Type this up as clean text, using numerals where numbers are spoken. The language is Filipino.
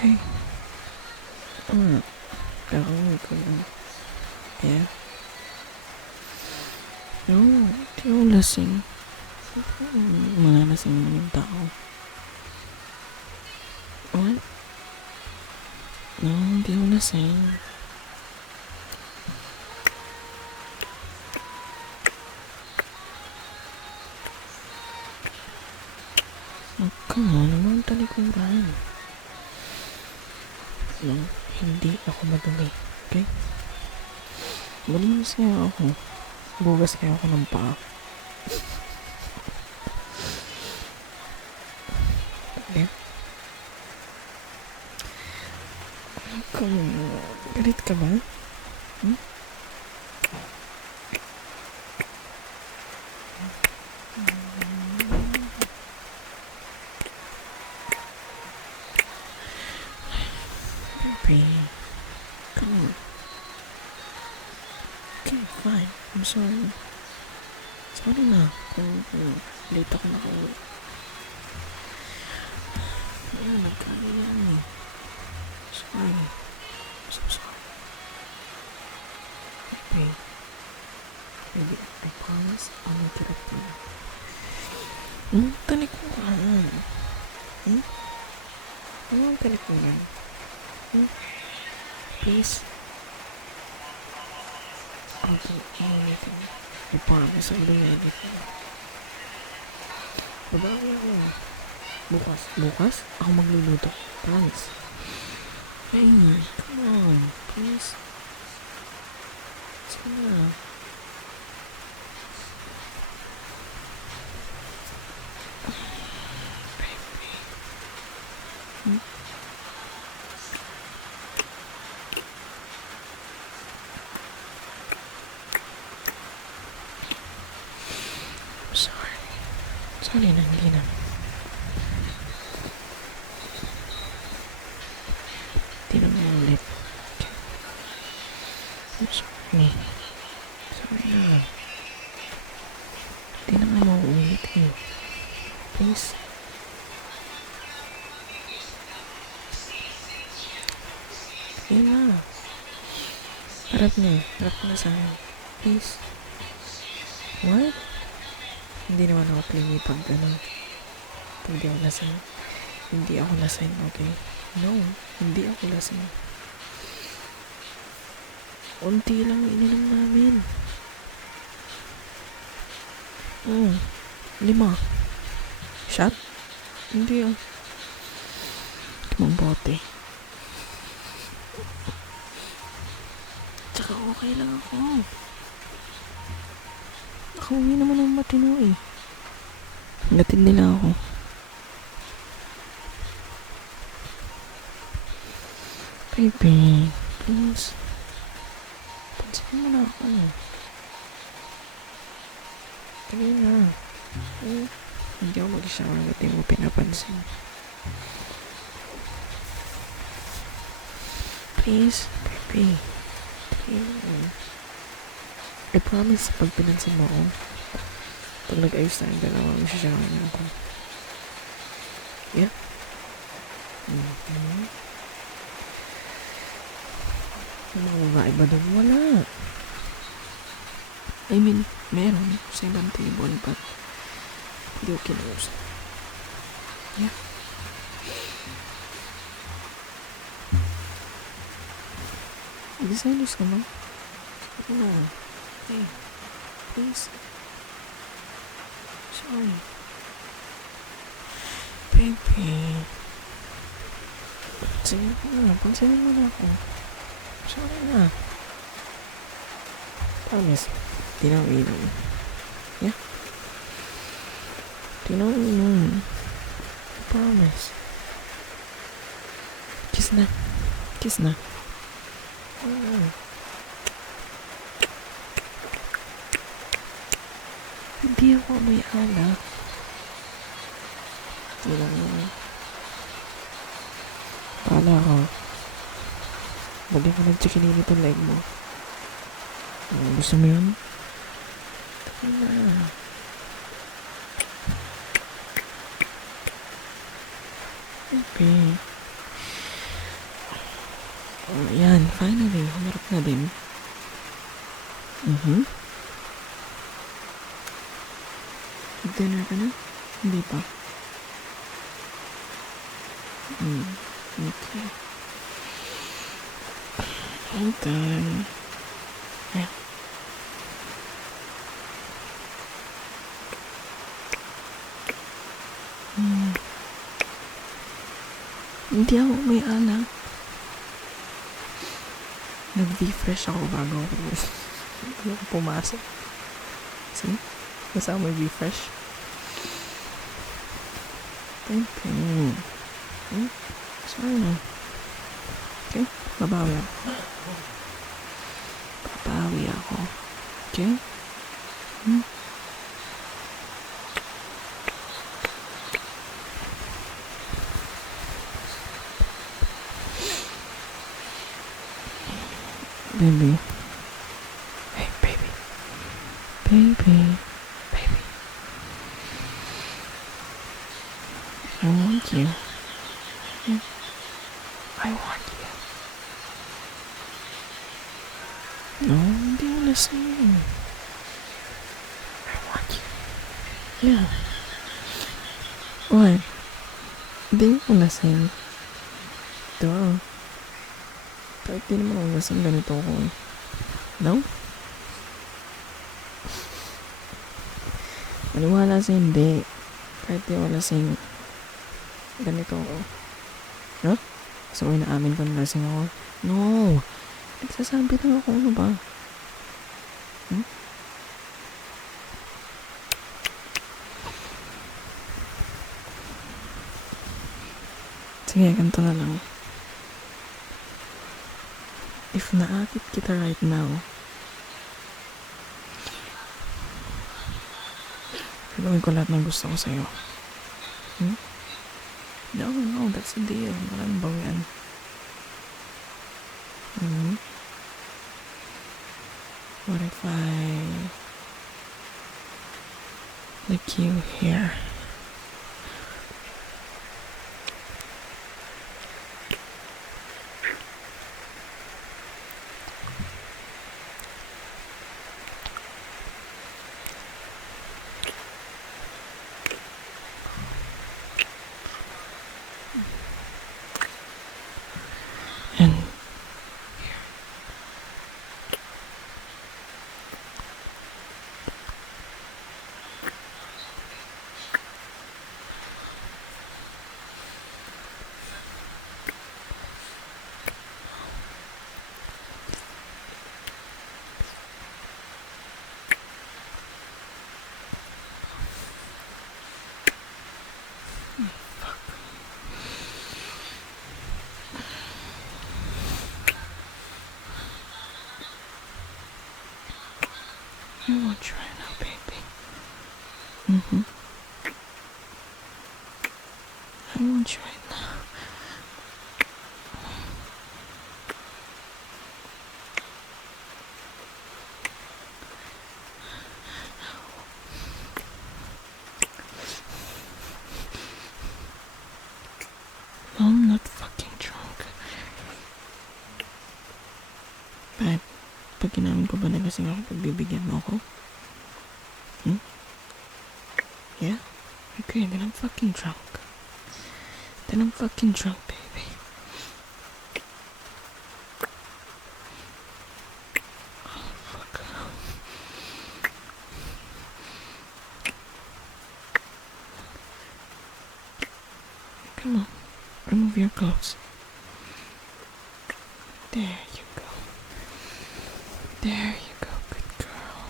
Okay. Kakawin ko lang. Yeah. No, di ako lasing. Mga lasing naman yung tao. What? No, di ako lasing. Oh, come on, naman talikuran. No, hindi ako madumi. Okay? Malinis kaya ako. Bugas kaya ako ng paa. Okay? Come on, galit ka ba? Hmm? Baby, come on. Okay, fine. I'm sorry. Sorry na. Kung late ako nakauwi. Ayun, nagkali yan eh. Sorry. I'm so sorry. Baby, baby, I promise I'll make it up to you. Talik mo ka. Talik mo yan. Please. I'll do anything. I promise I'll do anything. Babawi ako. Bukas, ako magluluto. Promise. Hey, come on. Please. Sige na. Baby. I'm sorry. Sorry na, hindi na. Hindi na maulit. Okay. I'm sorry. Sorry na. Hindi na nga maulit eh. Please. Sige na. Harap na sa akin. Please. What? Hindi naman ako clingy pag pag di ako lasing. Hindi ako lasing, okay? No, hindi ako lasing. Unti lang ininom namin. 5 shot? Hindi ah. 5 bote. Tsaka okay lang ako. Nakauwi naman ng matino eh. Natin nila ako. Baby, please. Pansinin mo na ako. Sige na. Hindi ako mag-shower at hindi mo pinapansin. Please, baby. Please. I promise, pag pinansin mo ako, pag nag-ayos tayong dalawa, masyasyawan niya ako. Yeah? Yung mga babae ba doon? Wala. I mean, meron sa ibang table, but hindi ko kinausap. Yeah? Mag-selos ka ba? Sige na. Hey, please. Sorry. Baby. Sige na, pansinin mo na ako. Sorry na. Promise. Di na ako inom. Yeah? Di na ako inom. Promise. Kiss na. Kiss na. Hindi ako may alak. Hindi lang naman. Paala ako. Bali ko nag-chikinini itong leg mo. Gusto mo yun? Tama na. Baby. Yan, finally. Humarap na din. Dinner ka na? Hindi pa. Okay. I'm done. Yeah. Hindi ako may alak. Nag-refresh ako bago ako pumasok. See? Basta ako may refresh. Thank you. Sorry. Okay? Babawi ako. Okay? Baby. Hey, baby. Baby. I want you. I want you. No, hindi mo lasing. I want you. Yeah. What? Hindi mo lasing. Duh. Kahit di naman ako lasing, ganito ako. No? Maniwala sa hindi. Kahit di ako lasing, ganito ako. No? So, inaamin ko na lasing ako. No! Nagsasabi lang ako, ano ba? Sige, ganito na lang. If naakit kita right now, gagawin ko lahat ng gusto ko sa'yo. No, that's the deal. Walang bawian. What if I lick you here? And I want you right now, baby. I want you right now. No, I'm not fucking drunk. But, pag inamin ko ba na kasi ako pagbibigyan mo ako? Yeah? Okay, then I'm fucking drunk. Baby. Oh, fuck. Come on, remove your clothes. There you go. Good girl.